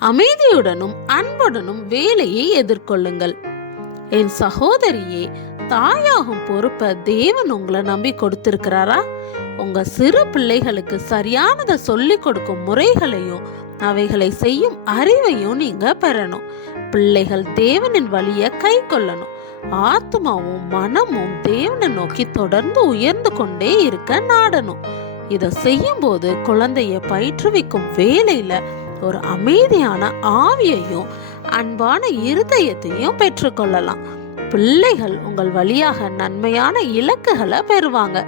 அமைதியுடனும் அன்புடனும் வேலையை எதிர்கொள்ளுங்கள். என் சகோதரியே தாயாகும் பொறுப்பை தேவன் உங்களை நம்பி கொடுத்திருக்கிறாரா? உங்க சிறு பிள்ளைகளுக்கு சரியானதை சொல்லி கொடுக்கும் முறைகளையும் அவைகளை செய்யும் அறிவையும் நீங்க பெறணும். பிள்ளைகள் தேவனின் வழியை கை கொள்ளணும். ஆத்மாவும் மனமும் தேவனை நோக்கி தொடர்ந்து உயர்ந்து கொண்டே இருக்க நாடணும். இதை செய்யும் போது குழந்தைய பயிற்றுவிக்கும் வேலையில ஒரு அமைதியான ஆவியையும் அன்பான இருதயத்தையும் பெற்றுக்கொள்ளலாம். பிள்ளைகள் உங்கள் வழியாக நன்மையான இலக்குகளை பெறுவாங்க.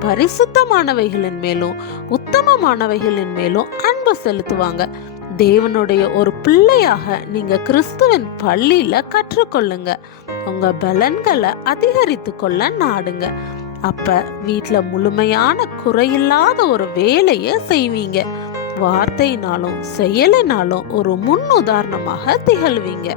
பரிசுத்தமானவைகளின் மேலும் உத்தமமானவைகளின் மேலும் அன்பு செலுத்துவாங்க. தேவனுடைய ஒரு பிள்ளையாக நீங்க கிறிஸ்துவின் பள்ளியில கற்றுக்கொள்ளுங்க. உங்க பலன்களை அதிகரித்து கொள்ள நாடுங்க. அப்ப வீட்டில் முழுமையான குறையில்லாத ஒரு வேலையை செய்வீங்க. வார்த்தையினாலும் செயலினாலும் ஒரு முன் உதாரணமாக திகழ்வீங்க.